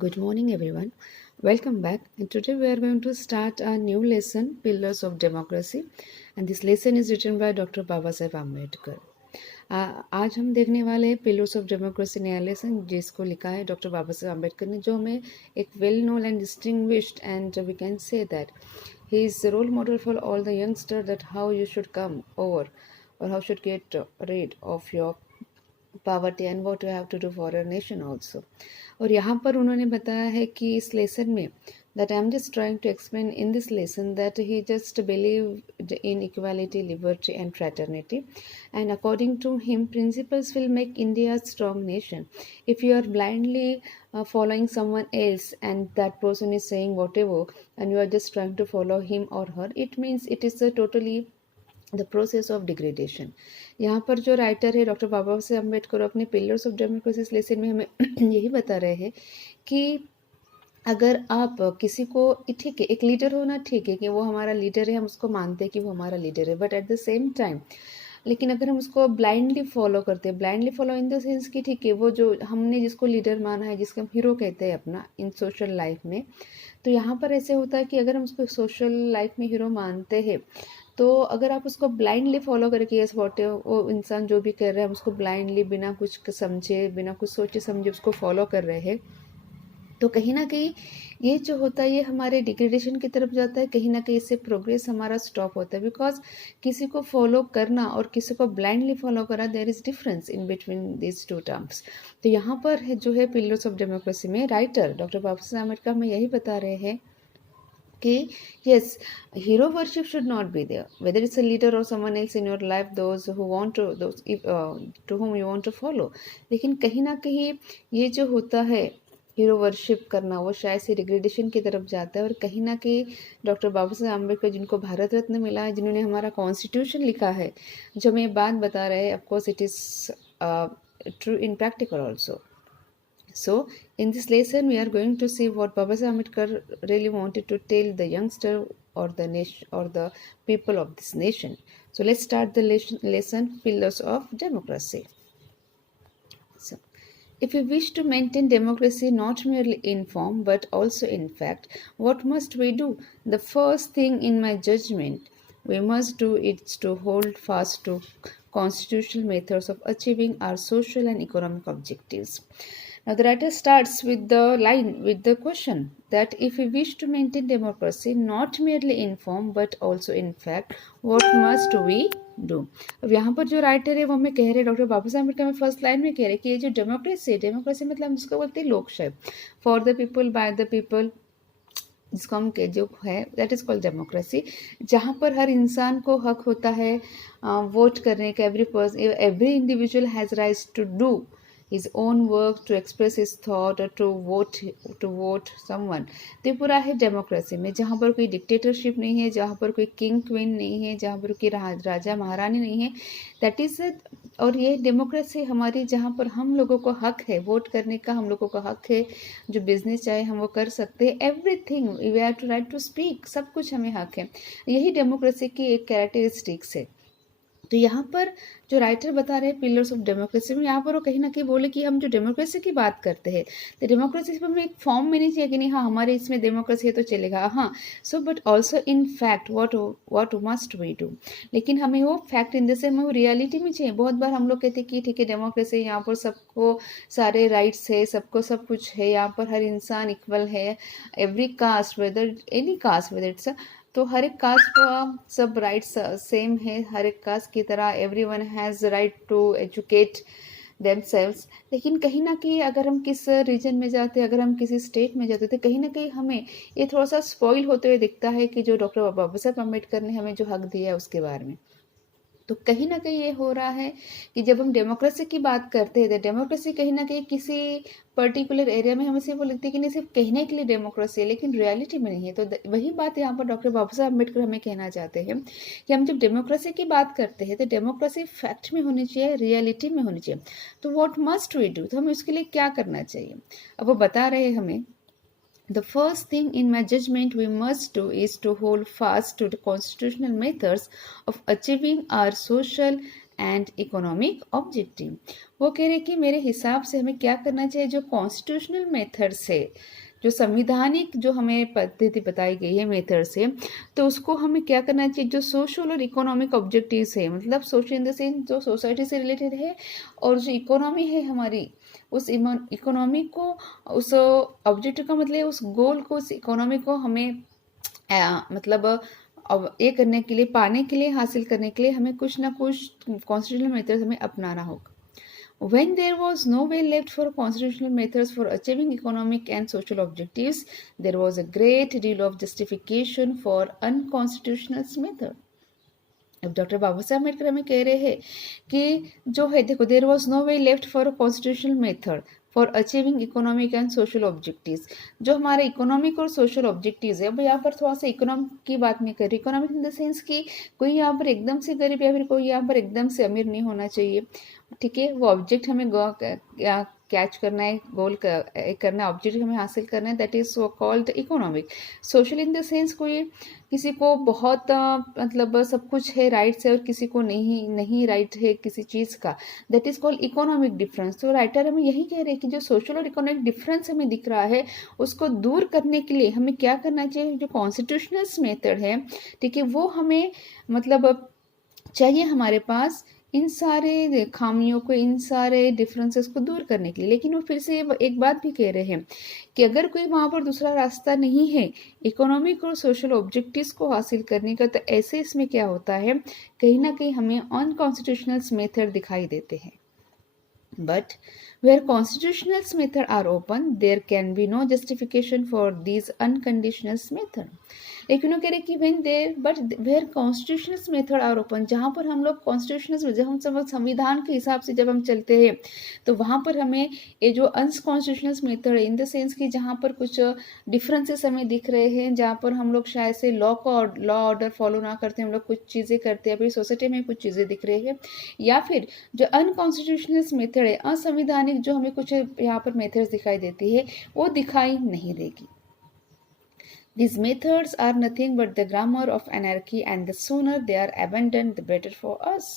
Good morning, everyone. Welcome back. And today we are going to start a new lesson, Pillars of Democracy. And this lesson is written by Dr. Babasaheb Ambedkar. आज हम देखने वाले हैं pillars of democracy नया lesson जिसको लिखा है doctor Baba Saheb Ambedkar ने, जो हमें एक well known and distinguished and we can say that he is role model for all the youngster that how you should come over और how should get rid of your poverty and what you have to do for a nation also. और यहाँ पर उन्होंने बताया है कि इस lesson में that I'm just trying to explain in this lesson that he just believed in equality, liberty and fraternity, and according to him principles will make India a strong nation. If you are blindly following someone else and that person is saying whatever and you are just trying to follow him or her, it means it is a totally the process of degradation. यहाँ पर जो writer है doctor Baba Saheb Ambedkar अपने pillars of democracy lesson में हमें यही बता रहे हैं कि अगर आप किसी को, ठीक है एक लीडर होना ठीक है कि वो हमारा लीडर है, हम उसको मानते हैं कि वो हमारा लीडर है, but at the same time लेकिन अगर हम उसको ब्लाइंडली फॉलो करते हैं, blindly follow in the sense कि ठीक है वो जो हमने जिसको लीडर माना है, जिसको हम हीरो कहते हैं अपना इन सोशल लाइफ में, तो यहाँ पर ऐसे होता है कि अगर हम उसको सोशल लाइफ में हीरो मानते हैं तो अगर आप उसको ब्लाइंडली फॉलो करके यस वॉट वो इंसान जो भी कर रहा है हम उसको ब्लाइंडली बिना कुछ समझे, बिना कुछ सोचे समझे उसको फॉलो कर रहे हैं, तो कहीं ना कहीं ये जो होता है ये हमारे डिग्रेडेशन की तरफ जाता है, कहीं ना कहीं इससे प्रोग्रेस हमारा स्टॉप होता है. बिकॉज किसी को फॉलो करना और किसी को ब्लाइंडली फॉलो करना, there is difference in between this two terms. तो यहाँ पर है जो है पिलर्स ऑफ डेमोक्रेसी में राइटर डॉक्टर बाबा साहेब अम्बेडकर हमें यही बता रहे हैं कि yes, hero worship should not be there, whether it's a leader or someone else in your life, those who want to, those to whom you want to follow. लेकिन कहीं ना कहीं ये जो होता है हीरो वर्शिप करना वो शायद से डिग्रेडेशन की तरफ जाता है. और कहीं ना कहीं डॉक्टर बाबा साहेब अम्बेडकर जिनको भारत रत्न मिला है, जिन्होंने हमारा कॉन्स्टिट्यूशन लिखा है, जो हमें बात बता रहे हैं, of course it is true in practical also. So, in this lesson, we are going to see what Baba Saheb Ambedkar really wanted to tell the youngster or the nation or the people of this nation. So, let's start the lesson Pillars of Democracy. So, if we wish to maintain democracy not merely in form but also in fact, what must we do? The first thing in my judgment we must do is to hold fast to constitutional methods of achieving our social and economic objectives. Now, the writer starts with the line with the question that if we wish to maintain democracy not merely in form but also in fact, what must we do? अब यहाँ पर जो writer है वो हमें कह रहे हैं, डॉक्टर बाबा साहेब अम्बेडकर में फर्स्ट लाइन में कह रहे हैं कि ये जो डेमोक्रेसी है, डेमोक्रेसी मतलब हम जिसको बोलते हैं लोकशाही, for the people by the people, जिसको हम जो है दैट इज़ कॉल्ड डेमोक्रेसी, जहाँ पर हर इंसान को हक होता है वोट करने का. Every individual has rights to do his own work, to express his thought or to vote someone. तो पूरा है डेमोक्रेसी में, जहाँ पर कोई डिक्टेटरशिप नहीं है, जहाँ पर कोई किंग क्वीन नहीं है, जहाँ पर कोई राजा महारानी नहीं है, दैट इज. और ये डेमोक्रेसी हमारी, जहाँ पर हम लोगों को हक है वोट करने का, हम लोगों को हक है जो बिजनेस चाहे हम वो कर सकते हैं, everything we have to right to speak, सब कुछ हमें हक है. यही डेमोक्रेसी की एक कैरेक्टरिस्टिक्स है. तो यहाँ पर जो राइटर बता रहे हैं पिलर्स ऑफ डेमोक्रेसी में, यहाँ पर वो कहीं ना कहीं बोले कि हम जो डेमोक्रेसी की बात करते हैं तो डेमोक्रेसी पर हमें एक फॉर्म में नहीं चाहिए कि नहीं हाँ हमारे इसमें डेमोक्रेसी है तो चलेगा, हाँ so but also in fact what must we do. लेकिन हमें वो फैक्ट इन द सेम वो रियलिटी में चाहिए. बहुत बार हम लोग कहते हैं कि ठीक है डेमोक्रेसी, यहाँ पर सबको सारे राइट्स है, सबको सब कुछ है, यहाँ पर हर इंसान इक्वल है, every caste whether any caste whether it's, तो हर एक कास्ट को सब राइट्स सेम है, हर एक कास्ट की तरह everyone has right to educate themselves. लेकिन कहीं ना कहीं अगर हम किस रीजन में जाते हैं, अगर हम किसी स्टेट में जाते हैं, तो कहीं ना कहीं हमें ये थोड़ा सा स्पॉइल होते हुए दिखता है कि जो डॉक्टर बाबा साहब अम्बेडकर ने हमें जो हक दिया है उसके बारे में. तो कहीं ना कहीं ये हो रहा है कि जब हम डेमोक्रेसी की बात करते हैं तो डेमोक्रेसी कहीं ना कहीं किसी पर्टिकुलर एरिया में हमें सिर्फ वो लगती है कि नहीं सिर्फ कहने के लिए डेमोक्रेसी है, लेकिन रियलिटी में नहीं है. तो वही बात यहाँ पर डॉक्टर बाबा साहब अम्बेडकर हमें कहना चाहते हैं कि हम जब डेमोक्रेसी की बात करते हैं तो डेमोक्रेसी फैक्ट में होनी चाहिए, रियलिटी में होनी चाहिए. तो व्हाट मस्ट वी डू, तो हमें उसके लिए क्या करना चाहिए. अब वो बता रहे हैं हमें, the first thing in my judgment we must do is to hold fast to the constitutional methods of achieving our social and economic objective. वो कह रहे कि मेरे हिसाब से हमें क्या करना चाहिए, जो कॉन्स्टिट्यूशनल मेथड से, जो संविधानिक जो हमें पद्धति बताई गई है मेथड से, तो उसको हमें क्या करना चाहिए, जो सोशल और इकोनॉमिक ऑब्जेक्टिव्स है, मतलब सोशल इन द सेंस जो सोसाइटी से रिलेटेड है, और जो इकोनॉमी है हमारी, उस इकोनॉमी को, उस ऑब्जेक्टिव का मतलब उस गोल को, उस इकोनॉमी को हमें मतलब अब ये करने के लिए, पाने के लिए, हासिल करने के लिए हमें कुछ ना कुछ कॉन्स्टिट्यूशनल मेथड हमें अपनाना होगा। When there was no way left for constitutional methods for achieving economic and social objectives, there was a great deal of justification for unconstitutional method. अब डॉक्टर बाबा साहब अम्बेडकर हमें कह रहे हैं कि जो है, देखो, there was no way left for constitutional method for achieving economic and social objectives. जो हमारे इकोनॉमिक और सोशल ऑब्जेक्टिव्स है, अब यहाँ पर थोड़ा सा इकोनॉमिक की बात नहीं कर रही, इकोनॉमिक इन द सेंस कि कोई यहाँ पर एकदम से गरीब या फिर कोई यहाँ पर एकदम से अमीर नहीं होना चाहिए, ठीक है। वो ऑब्जेक्ट हमें कैच करना है, गोल करना है, ऑब्जेक्ट हमें हासिल करना है, that is so called economic. Social in the sense कोई किसी को बहुत मतलब सब कुछ है, राइट्स है, और किसी को नहीं राइट है किसी चीज़ का, that is called economic difference. तो राइटर हमें यही कह रहे हैं कि जो सोशल और इकोनॉमिक डिफरेंस हमें दिख रहा है, उसको दूर करने के लिए हमें क्या करना चाहिए, जो कॉन्स्टिट्यूशनल मेथड है, ठीक है, वो हमें मतलब चाहिए हमारे पास इन सारे खामियों को, इन सारे डिफरेंसेस को दूर करने के लिए। लेकिन वो फिर से एक बात भी कह रहे हैं कि अगर कोई वहाँ पर दूसरा रास्ता नहीं है इकोनॉमिक और सोशल ऑब्जेक्टिव्स को हासिल करने का, तो ऐसे इसमें क्या होता है, कहीं ना कहीं हमें अनकॉन्स्टिट्यूशनल मेथड दिखाई देते हैं। But where constitutional methods are open, there can be no justification for these unconditional methods. लेकिन वो कह रहे कि when there, but where constitutional methods are open, जहाँ पर हम लोग constitutional, जब हम सब संविधान के हिसाब से जब हम चलते हैं, तो वहाँ पर हमें ये जो अनकॉन्स्टिट्यूशनल मेथड है, इन द सेंस कि जहाँ पर कुछ डिफरेंसेस हमें दिख रहे हैं, जहाँ पर हम लोग शायद से लॉ ऑर्डर फॉलो ना करते, हम लोग कुछ चीज़ें करते हैं, फिर सोसाइटी में कुछ चीज़ें दिख रही है, या फिर जो अनकॉन्स्टिट्यूशनल मेथड है, असंवैधानिक जो हमें कुछ यहाँ पर मेथड्स दिखाई देती है, वो दिखाई नहीं देगी। These methods are nothing but the grammar of anarchy, and the sooner they are abandoned, the better for us.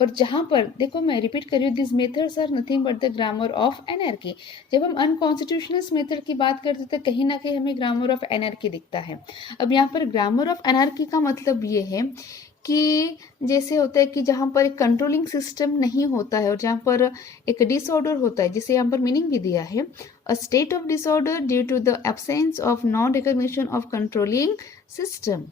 और जहाँ पर देखो, मैं रिपीट कर रही हूँ, this methods are nothing but the grammar of anarchy. जब हम अनकॉन्स्टिट्यूशनल मेथड की बात करते हैं, तो कहीं ना कहीं हमें ग्रामर ऑफ एनर्की दिखता है। अब यहाँ पर ग्रामर ऑफ एनर्की का मतलब ये है कि जैसे होता है कि जहाँ पर एक कंट्रोलिंग सिस्टम नहीं होता है, और जहाँ पर एक डिसऑर्डर होता है, जिसे यहाँ पर मीनिंग भी दिया है, a state of disorder due to the absence of non recognition of controlling system.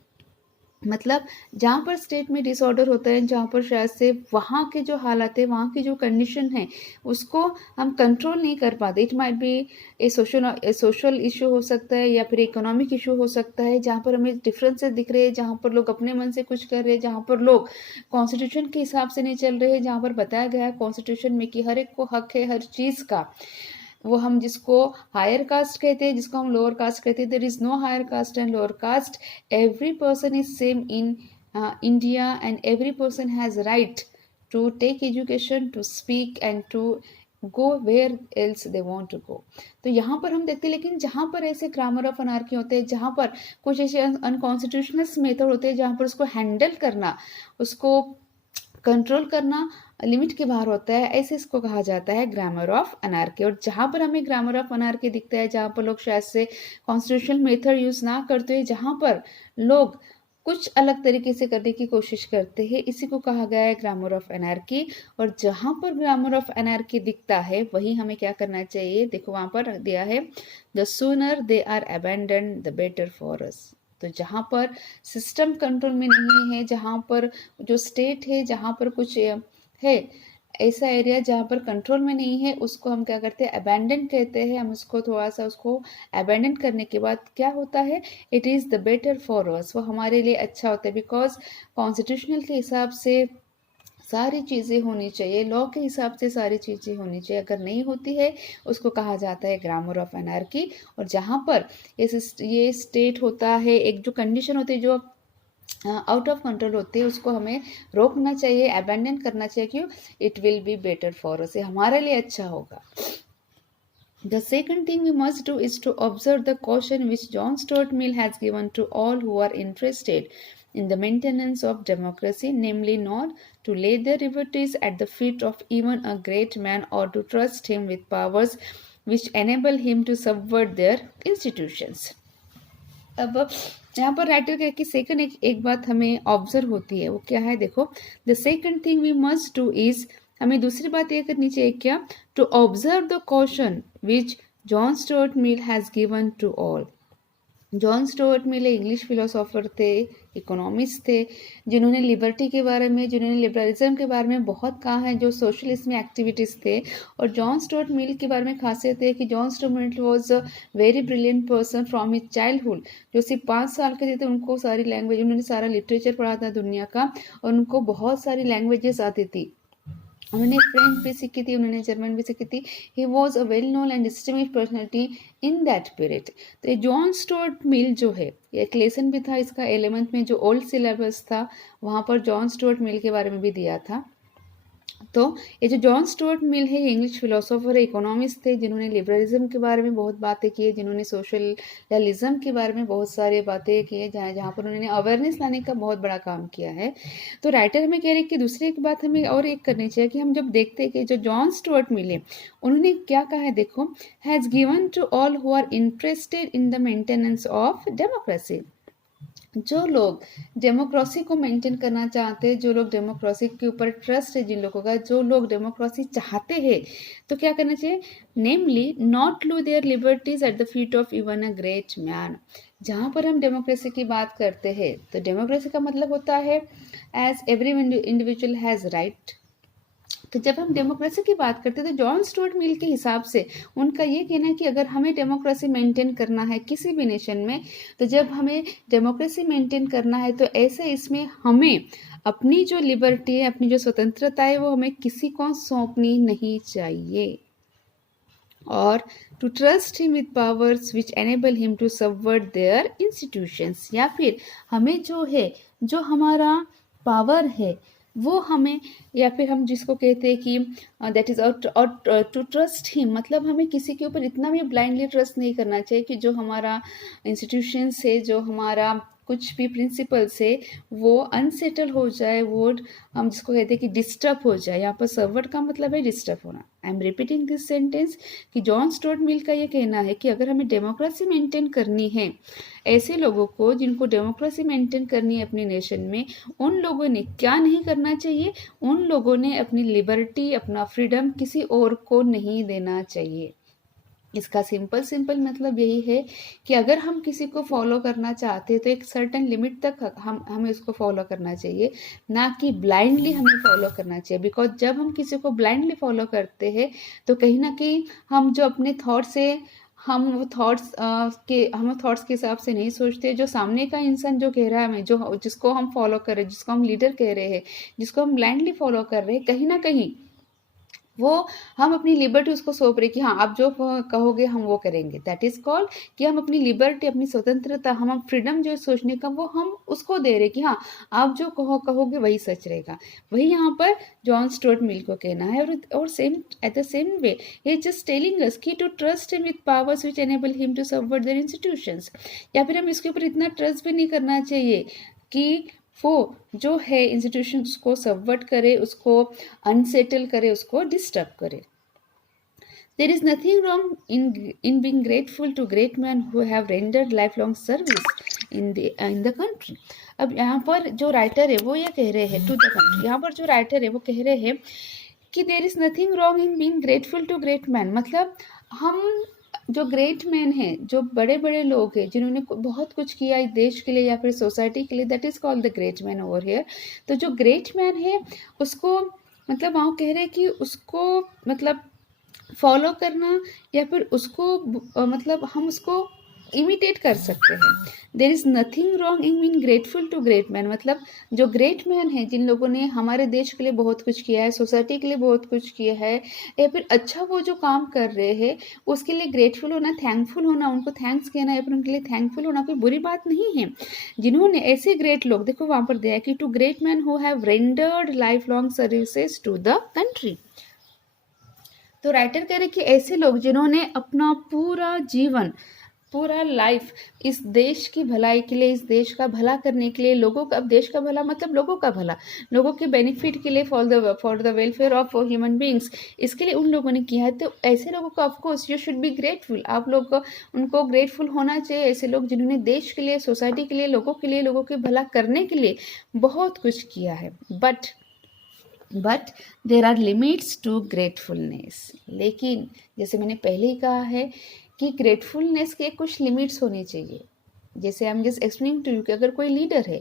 मतलब जहाँ पर स्टेट में डिसऑर्डर होता है, जहाँ पर शायद से वहाँ के जो हालात है, वहाँ की जो कंडीशन है, उसको हम कंट्रोल नहीं कर पाते। It might be A social issue हो सकता है, या फिर इकोनॉमिक इशू हो सकता है, जहाँ पर हमें डिफरेंसेस दिख रहे हैं, जहाँ पर लोग अपने मन से कुछ कर रहे हैं, जहाँ पर लोग कॉन्स्टिट्यूशन के हिसाब से नहीं चल रहे हैं, जहाँ पर बताया गया है कॉन्स्टिट्यूशन में कि हर एक को हक है हर चीज़ का। वो हम जिसको हायर कास्ट कहते हैं, जिसको हम लोअर कास्ट कहते हैं, there is no higher caste and lower caste, every person is same in India, and every person has right to take education, to speak and to go where else they want to go. तो यहाँ पर हम देखते हैं, लेकिन जहाँ पर ऐसे ग्रामर ऑफ अनार्की होते हैं, जहाँ पर कुछ ऐसे अनकॉन्स्टिट्यूशनल मेथड होते हैं, जहाँ पर उसको हैंडल करना, उसको कंट्रोल करना लिमिट के बाहर होता है, ऐसे इसको कहा जाता है ग्रामर ऑफ अनार्की। और जहाँ पर हमें ग्रामर ऑफ अनार्की दिखता है, जहाँ पर लोग शायद से कॉन्स्टिट्यूशनल मेथड यूज़ ना करते हुए, जहाँ पर लोग कुछ अलग तरीके से करने की कोशिश करते हैं, इसी को कहा गया है ग्रामर ऑफ एनार्की। और जहाँ पर ग्रामर ऑफ एनार्की दिखता है, वही हमें क्या करना चाहिए, देखो वहाँ पर दिया है, the sooner they are abandon the better for us. तो जहाँ पर सिस्टम कंट्रोल में नहीं है, जहाँ पर जो स्टेट है, जहाँ पर कुछ है ऐसा एरिया जहाँ पर कंट्रोल में नहीं है, उसको हम क्या करते हैं, अबैंडन कहते हैं। हम उसको थोड़ा सा उसको अबैंडन करने के बाद क्या होता है, it is the better for अस, वो हमारे लिए अच्छा होता है, बिकॉज कॉन्स्टिट्यूशनल के हिसाब से सारी चीज़ें होनी चाहिए, लॉ के हिसाब से सारी चीज़ें होनी चाहिए। अगर नहीं होती है, उसको कहा जाता है ग्रामर ऑफ एनार्की। और जहाँ पर ये स्टेट होता है, एक जो कंडीशन होती है जो आउट ऑफ कंट्रोल होती है, उसको हमें रोकना चाहिए, अबैंडन करना चाहिए। क्यों, it will be better for अस, हमारे लिए अच्छा होगा। The second thing we must do is to observe the caution which John Stuart Mill has given to all who are interested in the maintenance of democracy, namely not to lay their liberties at the feet of even a great man or to trust him with powers which enable him to subvert their institutions. अब यहाँ पर writer का कि second एक बात हमें observe होती है, वो क्या है देखो, the second thing we must do is, हमें दूसरी बात ये करनी चाहिए क्या, to observe the caution which John Stuart Mill has given to all. John Stuart Mill English philosopher थे, इकोनॉमिस्ट थे, जिन्होंने लिबर्टी के बारे में, जिन्होंने लिबरलिज्म के बारे में बहुत कहा है, जो सोशलिस्ट में एक्टिविटीज़ थे। और जॉन स्टुअर्ट मिल के बारे में खासियत है कि John Stuart mill was a very brilliant person from his childhood. जो सिर्फ 5 साल के थे उनको सारी लैंग्वेज, उन्होंने सारा लिटरेचर पढ़ा था दुनिया का, और उनको बहुत सारी लैंग्वेजेस आती थी। उन्होंने फ्रेंच भी सीखी थी, उन्होंने जर्मन भी सीखी थी। He was a well known and distinguished personality in that period. तो ये जॉन स्टुअर्ट मिल जो है, एक लेसन भी था इसका 11th में, जो ओल्ड सिलेबस था वहाँ पर जॉन स्टुअर्ट मिल के बारे में भी दिया था। तो ये जो जॉन स्टुअर्ट मिल है, ये इंग्लिश फिलोसोफर है, इकोनॉमिस्ट थे, जिन्होंने लिबरलिज्म के बारे में बहुत बातें की है, जिन्होंने सोशलिज्म के बारे में बहुत सारी बातें की है, जहाँ पर उन्होंने अवेयरनेस लाने का बहुत बड़ा काम किया है। तो राइटर हमें कह रहे हैं कि दूसरी एक बात हमें और एक करनी चाहिए कि हम जब देखते हैं कि जो जॉन स्टुअर्ट मिल है, उन्होंने क्या कहा है देखो, has given to all who are interested in the maintenance of democracy. जो लोग डेमोक्रेसी को मेंटेन करना चाहते हैं, जो लोग डेमोक्रेसी के ऊपर ट्रस्ट है जिन लोगों का, जो लोग डेमोक्रेसी चाहते हैं, तो क्या करना चाहिए, namely not lay their liberties at the feet of even a great man. जहाँ पर हम डेमोक्रेसी की बात करते हैं, तो डेमोक्रेसी का मतलब होता है as every individual has right. तो जब हम डेमोक्रेसी की बात करते हैं, तो जॉन स्टुअर्ट मिल के हिसाब से उनका ये कहना है कि अगर हमें डेमोक्रेसी मेंटेन करना है किसी भी नेशन में, तो जब हमें डेमोक्रेसी मेंटेन करना है तो ऐसे इसमें हमें अपनी जो लिबर्टी है, अपनी जो स्वतंत्रता है, वो हमें किसी को सौंपनी नहीं चाहिए। और to trust him with powers which enable him to subvert their institutions, या फिर हमें जो है, जो हमारा पावर है वो हमें, या फिर हम जिसको कहते हैं कि दैट इज और टू ट्रस्ट हिम, मतलब हमें किसी के ऊपर इतना भी ब्लाइंडली ट्रस्ट नहीं करना चाहिए कि जो हमारा इंस्टीट्यूशंस है, जो हमारा कुछ भी प्रिंसिपल्स है, वो अनसेटल हो जाए, वो हम जिसको कहते हैं कि डिस्टर्ब हो जाए। यहाँ पर सबवर्ट का मतलब है डिस्टर्ब होना। आई एम रिपीटिंग दिस सेंटेंस कि जॉन स्टुअर्ट मिल का ये कहना है कि अगर हमें डेमोक्रेसी मेंटेन करनी है, ऐसे लोगों को जिनको डेमोक्रेसी मेंटेन करनी है अपने नेशन में, उन लोगों ने क्या नहीं करना चाहिए, उन लोगों ने अपनी लिबर्टी, अपना फ्रीडम किसी और को नहीं देना चाहिए। इसका सिंपल मतलब यही है कि अगर हम किसी को फॉलो करना चाहते हैं तो एक सर्टेन लिमिट तक हमें उसको फॉलो करना चाहिए, ना कि ब्लाइंडली हमें फॉलो करना चाहिए। बिकॉज जब हम किसी को ब्लाइंडली फॉलो करते हैं तो कहीं ना कहीं हम जो अपने थॉट्स है, हम थॉट्स के हिसाब से नहीं सोचते। जो सामने का इंसान जो कह रहा है हमें, जो जिसको हम फॉलो कर रहे हैं, जिसको हम लीडर कह रहे हैं, जिसको हम ब्लाइंडली फॉलो कर रहे हैं, कहीं ना कहीं वो हम अपनी लिबर्टी उसको सौंप रहे कि हाँ आप जो कहोगे हम वो करेंगे। दैट इज कॉल्ड कि हम अपनी लिबर्टी, अपनी स्वतंत्रता, हम फ्रीडम जो है सोचने का, वो हम उसको दे रहे कि हाँ आप जो कहोगे वही सच रहेगा। वही यहाँ पर जॉन स्टुअर्ट मिल को कहना है। और same at the same way he just telling us कि to trust him with powers which enable him to subvert their institutions, या फिर हम इसके ऊपर इतना ट्रस्ट भी नहीं करना चाहिए कि वो जो है इंस्टीट्यूशन उसको सबवर्ट करे, उसको अनसेटल करे, उसको डिस्टर्ब करे। There is nothing wrong in being grateful to great men who have rendered lifelong service in the country. अब यहाँ पर जो राइटर है वो ये कह रहे हैं टू द कंट्री, यहाँ पर जो राइटर है वो कह रहे हैं कि there is nothing wrong in being grateful to great man. मतलब हम जो ग्रेट मैन हैं, जो बड़े बड़े लोग हैं जिन्होंने बहुत कुछ किया इस देश के लिए या फिर सोसाइटी के लिए, that is called the great man over here. तो जो ग्रेट मैन है उसको मतलब वहाँ कह रहे हैं कि उसको मतलब फॉलो करना या फिर उसको मतलब हम उसको इमिटेट कर सकते हैं। There is nothing wrong in being grateful to great man, मतलब जो ग्रेट मैन है, जिन लोगों ने हमारे देश के लिए बहुत कुछ किया है, सोसाइटी के लिए बहुत कुछ किया है, या फिर अच्छा वो जो काम कर रहे हैं उसके लिए ग्रेटफुल होना, थैंकफुल होना, उनको थैंक्स कहना या फिर उनके लिए थैंकफुल होना कोई बुरी बात नहीं है। जिन्होंने ऐसे ग्रेट लोग, देखो वहाँ पर दिया है कि to great man who have rendered life long services to the country. तो राइटर कह रहे कि ऐसे लोग जिन्होंने अपना पूरा जीवन पूरा लाइफ इस देश की भलाई के लिए, इस देश का भला करने के लिए, लोगों का, अब देश का भला मतलब लोगों का भला, लोगों के बेनिफिट के लिए, for the welfare of human beings, इसके लिए उन लोगों ने किया है। तो ऐसे लोगों को of course you should be grateful, आप लोग को उनको ग्रेटफुल होना चाहिए। ऐसे लोग जिन्होंने देश के लिए, सोसाइटी के लिए, लोगों के भला करने के लिए बहुत कुछ किया है। But there are limits to gratefulness. लेकिन जैसे मैंने पहले ही कहा है कि ग्रेटफुलनेस के कुछ लिमिट्स होने चाहिए। जैसे हम जस्ट एक्सप्लेनिंग टू यू कि अगर कोई लीडर है,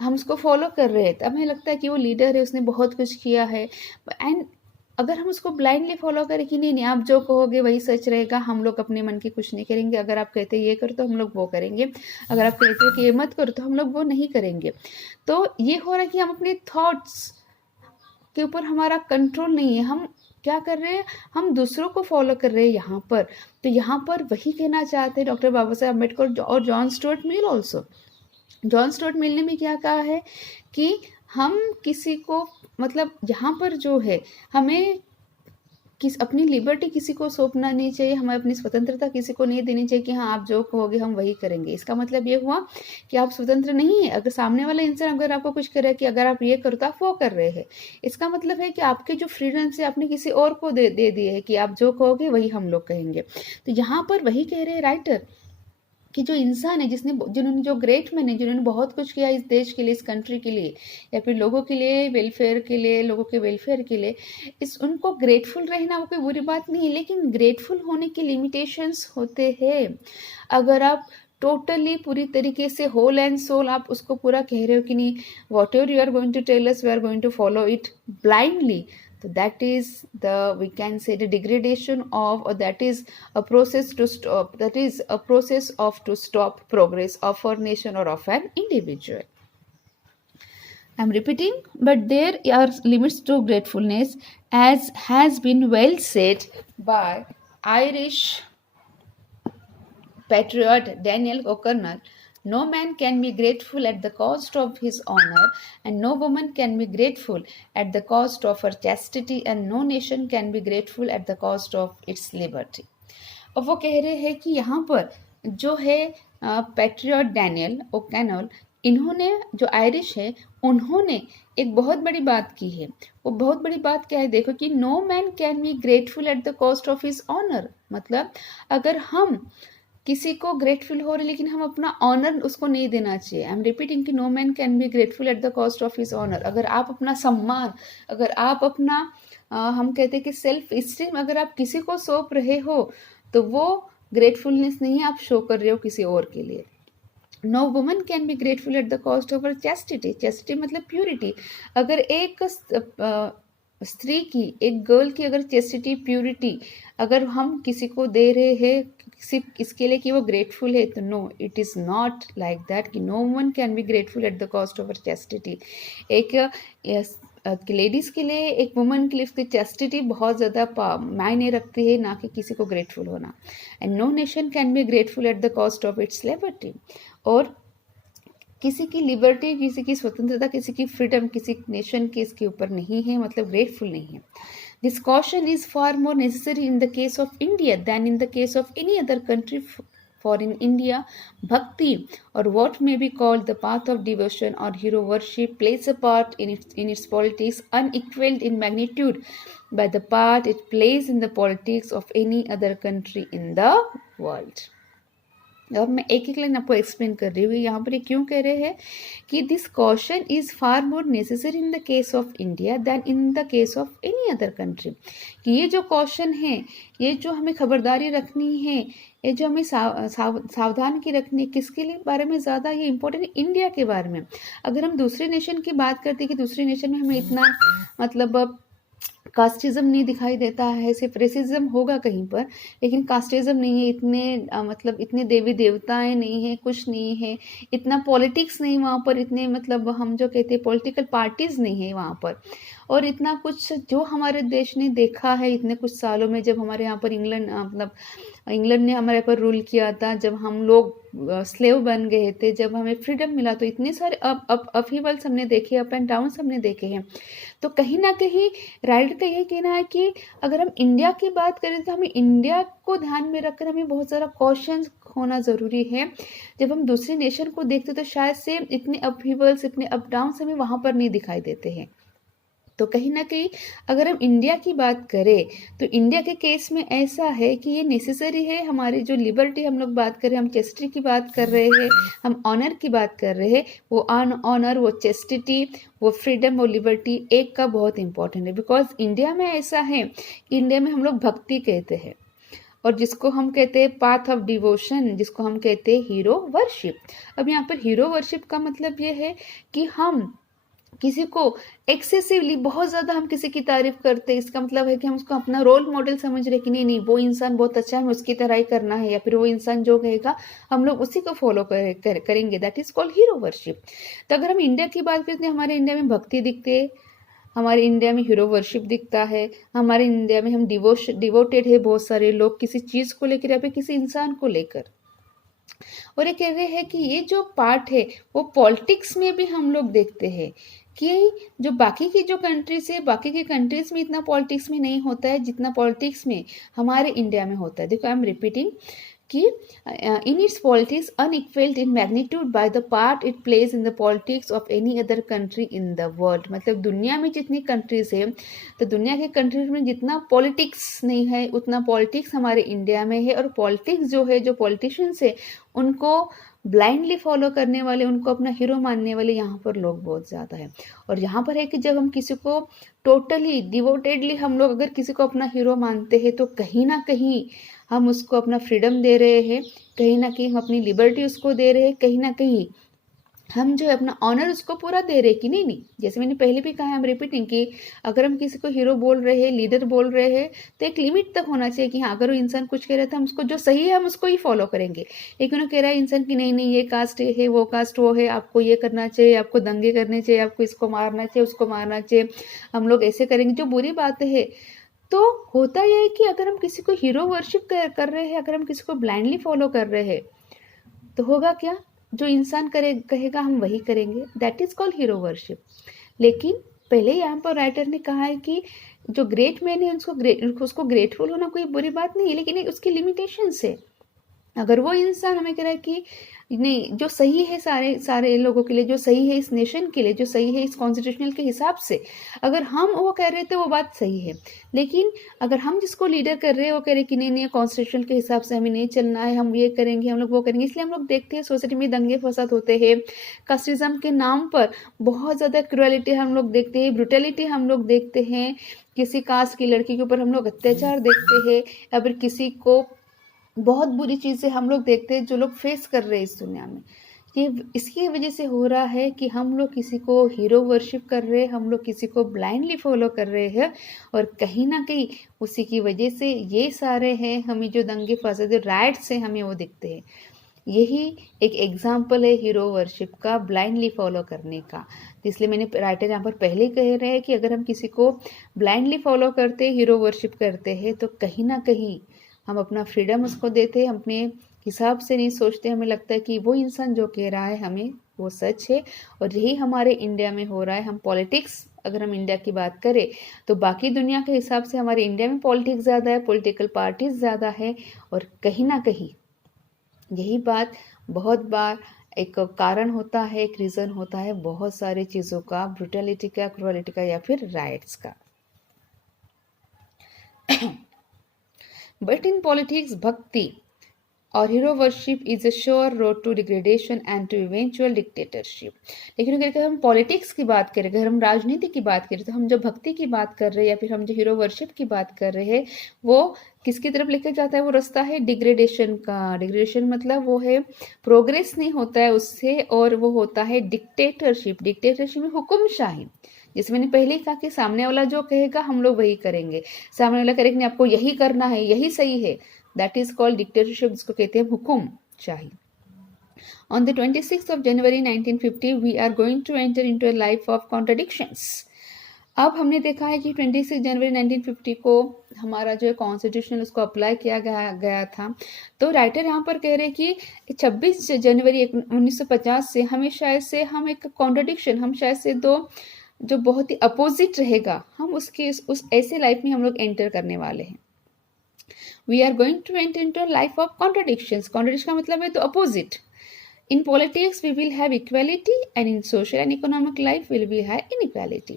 हम उसको फॉलो कर रहे हैं, तो हमें लगता है कि वो लीडर है, उसने बहुत कुछ किया है, एंड अगर हम उसको ब्लाइंडली फॉलो करें कि नहीं आप जो कहोगे वही सच रहेगा, हम लोग अपने मन की कुछ नहीं करेंगे, अगर आप कहते ये करो तो हम लोग वो करेंगे, अगर आप कहते हो कि ये मत करो तो हम लोग वो नहीं करेंगे, तो ये हो रहा है कि हम अपने थॉट्स के ऊपर हमारा कंट्रोल नहीं है। हम क्या कर रहे हैं, हम दूसरों को फॉलो कर रहे हैं यहाँ पर। तो यहाँ पर वही कहना चाहते हैं डॉक्टर बाबा साहेब अम्बेडकर और जॉन स्टुअर्ट मिल ऑल्सो। जॉन स्टुअर्ट मिल ने भी क्या कहा है कि हम किसी को, मतलब यहाँ पर जो है, हमें अपनी लिबर्टी किसी को सौंपना नहीं चाहिए, हमें अपनी स्वतंत्रता किसी को नहीं देनी चाहिए कि हाँ आप जो कहोगे हम वही करेंगे। इसका मतलब ये हुआ कि आप स्वतंत्र नहीं है। अगर सामने वाला इंसान अगर आपको कुछ करे कि अगर आप ये करो तो आप वो कर रहे हैं, इसका मतलब है कि आपके जो फ्रीडम से आपने किसी और को दे दिए है कि आप जो कहोगे वही हम लोग कहेंगे। तो यहाँ पर वही कह रहे हैं राइटर कि जो इंसान है जिन्होंने जो ग्रेट मैन है, जिन्होंने बहुत कुछ किया इस देश के लिए, इस कंट्री के लिए, या फिर लोगों के लिए, वेलफेयर के लिए, लोगों के वेलफेयर के लिए, उनको ग्रेटफुल रहना वो कोई बुरी बात नहीं है। लेकिन ग्रेटफुल होने के लिमिटेशंस होते हैं। अगर आप टोटली पूरी तरीके से होल एंड सोल आप उसको पूरा कह रहे हो कि नहीं, whatever you are going to tell us we are going to follow it blindly, so that is we can say the degradation of, or that is a process to stop, that is a process of to stop progress of a nation or of an individual. I'm repeating, but there are limits to gratefulness, as has been well said by Irish patriot Daniel O'Connor. No man can be grateful at the cost of his honor, and no woman can be grateful at the cost of her chastity, and no nation can be grateful at the cost of its liberty. और वो कह रहे हैं कि यहाँ पर जो है पैट्रियट डैनियल ओकैनल, इन्होंने, जो आयरिश है, उन्होंने एक बहुत बड़ी बात की है। वो बहुत बड़ी बात क्या है, देखो कि no man can be grateful at the cost of his honour. मतलब अगर हम किसी को ग्रेटफुल हो रहे लेकिन हम अपना ऑनर उसको नहीं देना चाहिए। आई एम रिपीटिंग कि no man can be grateful at the cost of his honour. अगर आप अपना सम्मान, अगर आप अपना हम कहते हैं कि सेल्फ स्टीम अगर आप किसी को सौंप रहे हो तो वो ग्रेटफुलनेस नहीं है, आप शो कर रहे हो किसी और के लिए। No woman can be grateful at the cost of her chastity. Chastity मतलब प्योरिटी। अगर एक स्त्री की, एक गर्ल की अगर चेस्टिटी, प्यूरिटी अगर हम किसी को दे रहे हैं सिर्फ इसके लिए कि वो ग्रेटफुल है, तो no, it is not like that कि no one can be grateful at the cost of her chastity. एक लेडीज़ के लिए, एक वुमन के लिए उसकी चेस्टिटी बहुत ज़्यादा मायने रखती है, ना कि किसी को ग्रेटफुल होना। And no nation can be grateful at the cost of its liberty. और किसी की लिबर्टी, किसी की स्वतंत्रता, किसी की फ्रीडम किसी नेशन के इसके ऊपर नहीं है, मतलब ग्रेटफुल नहीं है। This caution is far more necessary in the case of India than in the case of any other country, for in India, bhakti, or what may be called the path of devotion or hero worship, plays a part in its politics unequaled in magnitude by the part it plays in the politics of any other country in the world. अब मैं एक एक line आपको explain कर रही हूँ। यहाँ पर ये क्यों कह रहे हैं कि this caution is far more necessary in the case of India than in the case of any other country. कि ये जो कॉशन है, ये जो हमें खबरदारी रखनी है, ये जो हमें सावधान की रखनी है, किसके लिए बारे में ज़्यादा ये इम्पोर्टेंट है, इंडिया के बारे में। अगर हम दूसरे नेशन की बात करते हैं कि दूसरे नेशन में हमें इतना मतलब कास्टिज्म नहीं दिखाई देता है, सिर्फ रेसिज्म होगा कहीं पर, लेकिन कास्टिज्म नहीं है, इतने मतलब इतने देवी देवताएं नहीं है, कुछ नहीं है, इतना पॉलिटिक्स नहीं वहाँ पर, इतने मतलब हम जो कहते हैं पॉलिटिकल पार्टीज नहीं है वहाँ पर, और इतना कुछ जो हमारे देश ने देखा है इतने कुछ सालों में, जब हमारे यहाँ पर इंग्लैंड ने हमारे पर रूल किया था, जब हम लोग स्लेव बन गए थे, जब हमें फ्रीडम मिला, तो इतने सारे अपहीवल्स हमने देखे, अप एंड डाउन्स हमने देखे हैं। तो कहीं ना कहीं राइटर का यही कहना है कि अगर हम इंडिया की बात करें तो हमें इंडिया को ध्यान में रखकर हमें बहुत सारा होना ज़रूरी है। जब हम दूसरे नेशन को देखते तो शायद से इतने अपहीवल्स, इतने अप डाउन्स हमें वहाँ पर नहीं दिखाई देते हैं। तो कहीं न कहीं अगर हम इंडिया की बात करें, तो इंडिया के केस में ऐसा है कि ये नेसेसरी है। हमारी जो लिबर्टी हम लोग बात कर रहे हैं, हम चेस्टिटी की बात कर रहे हैं, हम ऑनर की बात कर रहे हैं, वो ऑनर, वो चेस्टिटी, वो फ्रीडम, वो लिबर्टी एक का बहुत इंपॉर्टेंट है। बिकॉज इंडिया में ऐसा है कि इंडिया में हम लोग भक्ति कहते हैं, और जिसको हम कहते हैं पाथ ऑफ डिवोशन, जिसको हम कहते हैं हीरो वर्शिप। अब यहाँ पर हीरो वर्शिप का मतलब ये है कि हम किसी को एक्सेसिवली बहुत ज़्यादा हम किसी की तारीफ करते हैं, इसका मतलब है कि हम उसको अपना रोल मॉडल समझ रहे कि नहीं नहीं वो इंसान बहुत अच्छा है, हमें उसकी तरह ही करना है, या फिर वो इंसान जो कहेगा हम लोग उसी को फॉलो करेंगे। That is called hero worship. तो अगर हम इंडिया की बात करते हैं, हमारे इंडिया में भक्ति दिखती है, हमारे इंडिया में हीरो वर्शिप दिखता है, हमारे इंडिया में हम डिवोटेड है बहुत सारे लोग किसी चीज़ को लेकर या फिर किसी इंसान को लेकर। और ये कह रहे हैं कि ये जो पार्ट है वो पॉलिटिक्स में भी हम लोग देखते हैं कि जो बाकी की जो कंट्रीज है, बाकी की कंट्रीज में इतना पॉलिटिक्स में नहीं होता है जितना पॉलिटिक्स में हमारे इंडिया में होता है। देखो आई एम रिपीटिंग कि in its politics unequalled in magnitude by the part it plays in the politics of any other country in the world. मतलब दुनिया में जितनी कंट्रीज है, तो दुनिया के कंट्रीज में जितना पॉलिटिक्स नहीं है उतना पॉलिटिक्स हमारे इंडिया में है। और पॉलिटिक्स जो है, जो पॉलिटिशियंस है, उनको ब्लाइंडली फॉलो करने वाले, उनको अपना हीरो मानने वाले यहाँ पर लोग बहुत ज़्यादा है। और यहाँ पर है कि जब हम किसी को टोटली डिवोटेडली हम लोग अगर किसी को अपना हीरो मानते हैं, तो कहीं ना कहीं हम उसको अपना फ्रीडम दे रहे हैं, कहीं ना कहीं हम अपनी लिबर्टी उसको दे रहे हैं, कहीं ना कहीं हम जो है अपना ऑनर उसको पूरा दे रहे कि नहीं नहीं। जैसे मैंने पहले भी कहा है, हम रिपीटिंग कि अगर हम किसी को हीरो बोल रहे हैं, लीडर बोल रहे हैं, तो एक लिमिट तक होना चाहिए कि हाँ अगर वो इंसान कुछ कह रहा था हम उसको जो सही है हम उसको ही फॉलो करेंगे। लेकिन वो कह रहा है इंसान कि नहीं नहीं ये कास्ट है, वो कास्ट वो है, आपको ये करना चाहिए, आपको दंगे करने चाहिए, आपको इसको मारना चाहिए, उसको मारना चाहिए, हम लोग ऐसे करेंगे, जो बुरी बातें है। तो होता यह है कि अगर हम किसी को हीरो वर्शिप कर रहे हैं, अगर हम किसी को ब्लाइंडली फॉलो कर रहे हैं, तो होगा क्या, जो इंसान कहेगा हम वही करेंगे। That is called hero worship. लेकिन पहले यहाँ पर राइटर ने कहा है कि जो ग्रेट मैन है उसको ग्रेटफुल होना कोई बुरी बात नहीं है, लेकिन उसकी लिमिटेशंस है। अगर वो इंसान हमें कह रहा है कि नहीं जो सही है सारे लोगों के लिए, जो सही है इस नेशन के लिए, जो सही है इस कॉन्स्टिट्यूशनल के हिसाब से, अगर हम वो कह रहे थे वो बात सही है। लेकिन अगर हम जिसको लीडर कर रहे हैं वो कह रहे कि नहीं नहीं कॉन्स्टिट्यूशनल के हिसाब से हमें नहीं चलना है, हम ये करेंगे, हम लोग वो करेंगे, इसलिए हम लोग देखते हैं सोसाइटी में दंगे फसाद होते हैं, कास्टिज्म के नाम पर बहुत ज़्यादा क्रुएलिटी हम लोग देखते हैं, ब्रुटलिटी हम लोग देखते हैं, किसी कास्ट की लड़की के ऊपर हम लोग अत्याचार देखते हैं, या फिर किसी को बहुत बुरी चीज़ें हम लोग देखते हैं जो लोग फेस कर रहे हैं इस दुनिया में। ये इसकी वजह से हो रहा है कि हम लोग किसी को हीरो वर्शिप कर रहे हैं, हम लोग किसी को ब्लाइंडली फॉलो कर रहे हैं, और कहीं ना कहीं उसी की वजह से ये सारे हैं हमें जो दंगे फसाद राइट्स हैं हमें वो दिखते हैं। यही एक एग्जाम्पल है हीरो वर्शिप का, ब्लाइंडली फॉलो करने का। तो इसलिए मैंने राइटर यहाँ पर पहले कह रहे हैं कि अगर हम किसी को ब्लाइंडली फॉलो करते हैं, हीरो वर्शिप करते हैं, तो कहीं ना कहीं हम अपना फ्रीडम उसको देते हैं, अपने हिसाब से नहीं सोचते, हमें लगता है कि वो इंसान जो कह रहा है हमें वो सच है। और यही हमारे इंडिया में हो रहा है। हम पॉलिटिक्स, अगर हम इंडिया की बात करें तो बाकी दुनिया के हिसाब से हमारे इंडिया में पॉलिटिक्स ज़्यादा है, पॉलिटिकल पार्टीज ज़्यादा है, और कहीं ना कहीं यही बात बहुत बार एक कारण होता है, एक रीज़न होता है बहुत सारी चीज़ों का, ब्रुटलिटी का, क्रूअलिटी का, या फिर राइट्स का। But in politics, bhakti और hero worship is a sure road to degradation and to eventual dictatorship. लेकिन अगर हम पॉलिटिक्स की बात करें, अगर हम राजनीति की बात करें, तो हम जो भक्ति की बात कर रहे हैं या फिर हम जो हीरो वर्शिप की बात कर रहे हैं, वो किसकी तरफ लेकर जाता है, वो रास्ता है डिग्रेडेशन का। डिग्रेडेशन मतलब वो है प्रोग्रेस नहीं होता है उससे, और वो होता है डिक्टेटरशिप। डिक्टेटरशिप में हुक्मशाही। जैसे मैंने पहले ही कहा कि सामने वाला जो कहेगा हम लोग वही करेंगे, सामने वाला करेगा नहीं आपको यही करना है, यही सही है, दैट इज कॉल्ड डिक्टेटरशिप, जिसको कहते हैं हुक्मशाही। On the 26th of January 1950, we are going to enter into a life of contradictions. अब हमने देखा है कि 26 जनवरी 1950 को हमारा जो है कॉन्स्टिट्यूशनल उसको अप्लाई किया गया था। तो राइटर यहाँ पर कह रहे हैं कि 26 जनवरी 1950 से हमें शायद से हम एक कॉन्ट्रडिक्शन, हम शायद से दो जो बहुत ही अपोजिट रहेगा, हम उसके उस ऐसे लाइफ में हम लोग एंटर करने वाले हैं। We are going to enter into life of contradictions. Contradiction का मतलब है तो opposite. In politics, we will have equality, and in social and economic life, we will have inequality.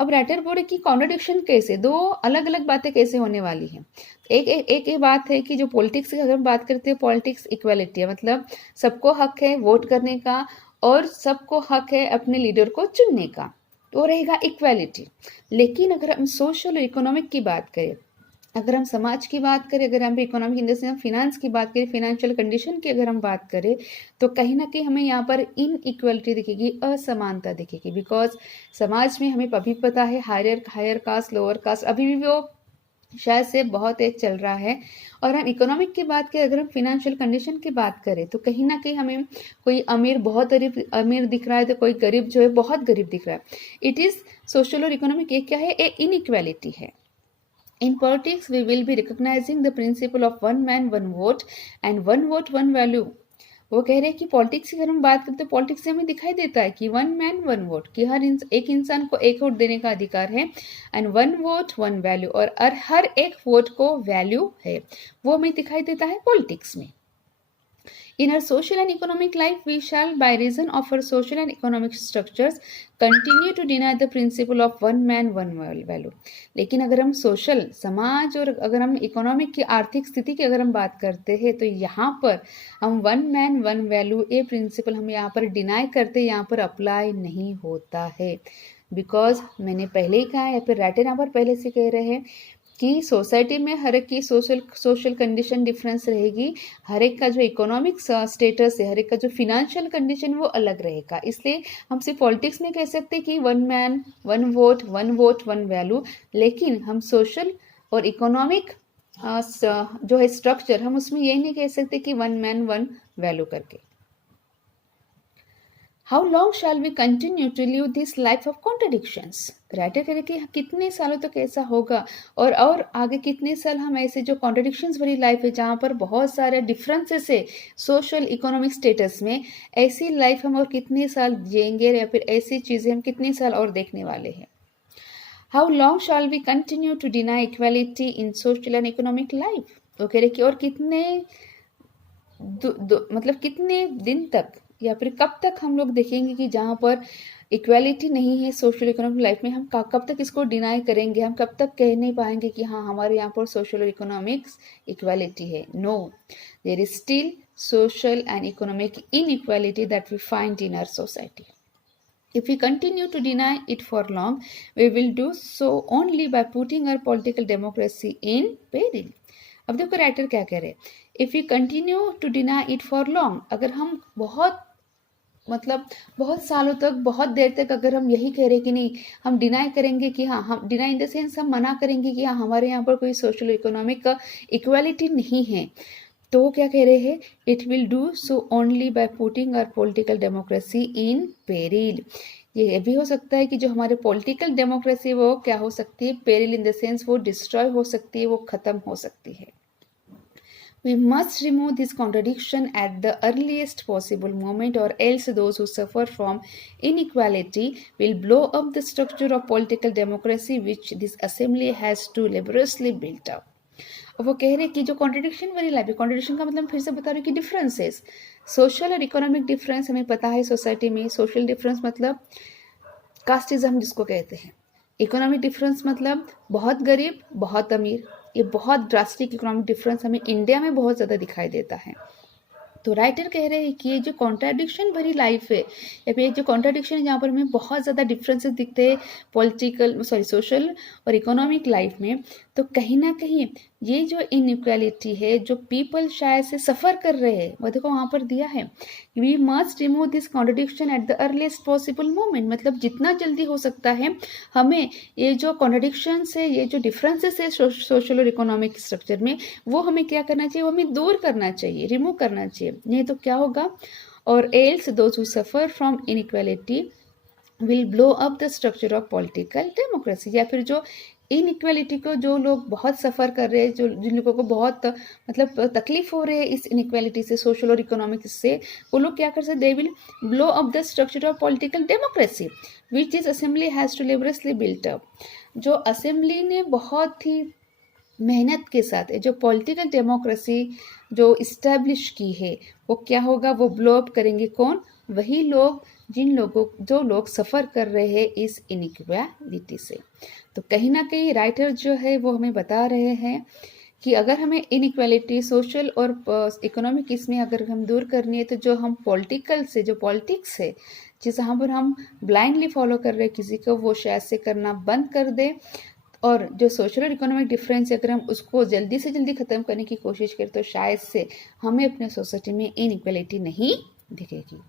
अब राइटर बोले कि कॉन्ट्रडिक्शन कैसे, दो अलग अलग बातें कैसे होने वाली हैं। एक बात है कि जो पॉलिटिक्स की अगर हम बात करते हैं, पॉलिटिक्स इक्वालिटी है, मतलब सबको हक है वोट करने का और सबको हक है अपने लीडर को चुनने का, तो रहेगा इक्वालिटी। लेकिन अगर हम सोशल और इकोनॉमिक की बात करें, अगर हम समाज की बात करें, अगर हम economic in the sense finance की बात करें, फिनेंशियल कंडीशन की अगर हम बात करें, तो कहीं ना कहीं हमें यहाँ पर इनइक्वलिटी दिखेगी, असमानता दिखेगी। बिकॉज समाज में हमें अभी पता है हायर कास्ट लोअर कास्ट अभी भी वो शायद से बहुत एक चल रहा है। और हम इकोनॉमिक की बात करें, अगर हम फिनेंशियल कंडीशन की बात करें, तो कहीं ना कहीं हमें कोई अमीर बहुत अमीर दिख रहा है तो कोई गरीब जो है बहुत गरीब दिख रहा है। इट इज़ सोशल और इकोनॉमिक एक क्या है, एक इनइक्वालिटी है। In politics, we will be recognizing the principle of one man, one vote and one vote, one value. वो कह रहे हैं कि पॉलिटिक्स की अगर हम बात करते हैं, पॉलिटिक्स से हमें दिखाई देता है कि वन मैन वन वोट, कि एक इंसान को एक वोट देने का अधिकार है, and one vote one value, और हर एक वोट को वैल्यू है, वो हमें दिखाई देता है पॉलिटिक्स में। In our social and economic life, we shall, by reason of our social and economic structures, continue to deny the principle of one man, one value. लेकिन अगर हम सोशल समाज और अगर हम इकोनॉमिक की आर्थिक स्थिति की अगर हम बात करते हैं, तो यहाँ पर हम वन मैन वन वैल्यू ये प्रिंसिपल हम यहाँ पर डिनाई करते, यहाँ पर अप्लाई नहीं होता है। बिकॉज मैंने पहले ही कहा, या फिर राइटर यहाँ पर पहले से कह रहे हैं कि सोसाइटी में हर एक की सोशल कंडीशन डिफरेंस रहेगी, हर एक का जो इकोनॉमिक स्टेटस है, हर एक का जो फिनेंशियल कंडीशन वो अलग रहेगा। इसलिए हम सिर्फ पॉलिटिक्स में कह सकते हैं कि one man one vote one value, लेकिन हम सोशल और इकोनॉमिक जो है स्ट्रक्चर, हम उसमें यही नहीं कह सकते कि वन मैन वन वैल्यू करके। How long shall we continue to live this life of contradictions. Writer कह रहे कि कितने सालों तक ऐसा होगा, और आगे कितने साल हम ऐसे जो कॉन्ट्रडिक्शंस भरी लाइफ है, जहाँ पर बहुत सारे डिफरेंसेस है सोशल इकोनॉमिक स्टेटस में, ऐसी लाइफ हम और कितने साल जिएंगे, या फिर ऐसी चीज़ें हम कितने साल और देखने वाले हैं। How long shall we continue to deny equality in social and economic life. वो कह रहे कि और कितने मतलब कितने दिन तक या फिर कब तक हम लोग देखेंगे कि जहाँ पर इक्वालिटी नहीं है सोशल इकोनॉमिक लाइफ में, हम कब तक इसको डिनाई करेंगे, हम कब तक कह नहीं पाएंगे कि हाँ हमारे यहाँ पर सोशल और इकोनॉमिक्स इक्वालिटी है। No, there is still social and economic inequality that we find in our society. If we continue to deny it for long, we will do so only by putting our political democracy in peril. अब देखो writer क्या कह रहे हैं, if you continue to deny it for long, अगर हम बहुत सालों तक, बहुत देर तक अगर हम यही कह रहे कि नहीं, हम डिनाई करेंगे कि हाँ, हम डिनाई इन द सेंस हम मना करेंगे कि हाँ हमारे यहाँ पर कोई सोशल इकोनॉमिक इक्वालिटी नहीं है, तो वो क्या कह रहे हैं, it will do so only by putting our political democracy in peril. ये भी हो सकता है कि जो हमारे पॉलिटिकल डेमोक्रेसी वो क्या हो सकती है, पेरिल इन द सेंस वो डिस्ट्रॉय हो सकती है, वो खत्म हो सकती है। We must remove this contradiction at the earliest possible moment, or else those who suffer from inequality will blow up the structure of political democracy which this assembly has too laboriously built up. वो कह रहे कि जो contradiction वाली life है, contradiction का मतलब फिर से बता रहे कि डिफरेंसेस, सोशल और इकोनॉमिक डिफरेंस हमें पता है सोसाइटी में। सोशल डिफरेंस मतलब कास्टिज्म जिसको कहते हैं, इकोनॉमिक डिफरेंस मतलब बहुत गरीब बहुत अमीर, ये बहुत ड्रास्टिक इकोनॉमिक डिफरेंस हमें इंडिया में बहुत ज़्यादा दिखाई देता है। तो राइटर कह रहे हैं कि ये जो कॉन्ट्राडिक्शन भरी लाइफ है, या फिर जो कॉन्ट्राडिक्शन है जहाँ पर हमें बहुत ज़्यादा डिफरेंसेस दिखते हैं सोशल और इकोनॉमिक लाइफ में, तो कहीं ना कहीं ये जो इनइक्वालिटी है, जो पीपल शायद से सफ़र कर रहे हैं, वो देखो वहाँ पर दिया है, we must remove this contradiction at the earliest possible moment, मतलब जितना जल्दी हो सकता है हमें ये जो कॉन्ट्रडिक्शन है, ये जो डिफरेंसेस है सोशल और इकोनॉमिक स्ट्रक्चर में, वो हमें क्या करना चाहिए, वो हमें दूर करना चाहिए, रिमूव करना चाहिए। नहीं तो क्या होगा, और else those who suffer from inequality will blow up the structure of political democracy, या फिर जो इनइक्वालिटी को जो लोग बहुत सफ़र कर रहे हैं, जो जिन लोगों को बहुत तकलीफ हो रही है इस इनइक्वालिटी से, सोशल और इकोनॉमिक से, वो लोग क्या कर सकते, they will blow up the structure of political democracy which this assembly has to laboriously built up. जो असेंबली ने बहुत ही मेहनत के साथ जो पॉलिटिकल डेमोक्रेसी जो इस्टेब्लिश की है वो क्या होगा, वो ब्लो अप करेंगे कौन, वही लोग जो लोग सफ़र कर रहे हैं इस इनइक्वालिटी से। तो कहीं ना कहीं राइटर जो है वो हमें बता रहे हैं कि अगर हमें इनइक्वालिटी सोशल और इकोनॉमिक इसमें अगर हम दूर करनी है तो जो हम पॉलिटिकल से जो पॉलिटिक्स है जिस यहाँ पर हम ब्लाइंडली फॉलो कर रहे हैं किसी को, वो शायद से करना बंद कर दे और जो सोशल और इकोनॉमिक डिफरेंस अगर हम उसको जल्दी से जल्दी ख़त्म करने की कोशिश करें तो शायद से हमें अपने सोसाइटी में इनइक्वालिटी नहीं दिखेगी।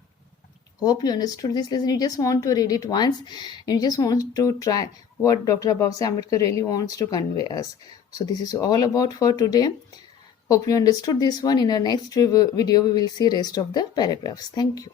Hope you understood this lesson. You just want to read it once and you just want to try what Dr. Babasaheb Ambedkar really wants to convey us. So this is all about for today. Hope you understood this one. In our next video, we will see rest of the paragraphs. Thank you.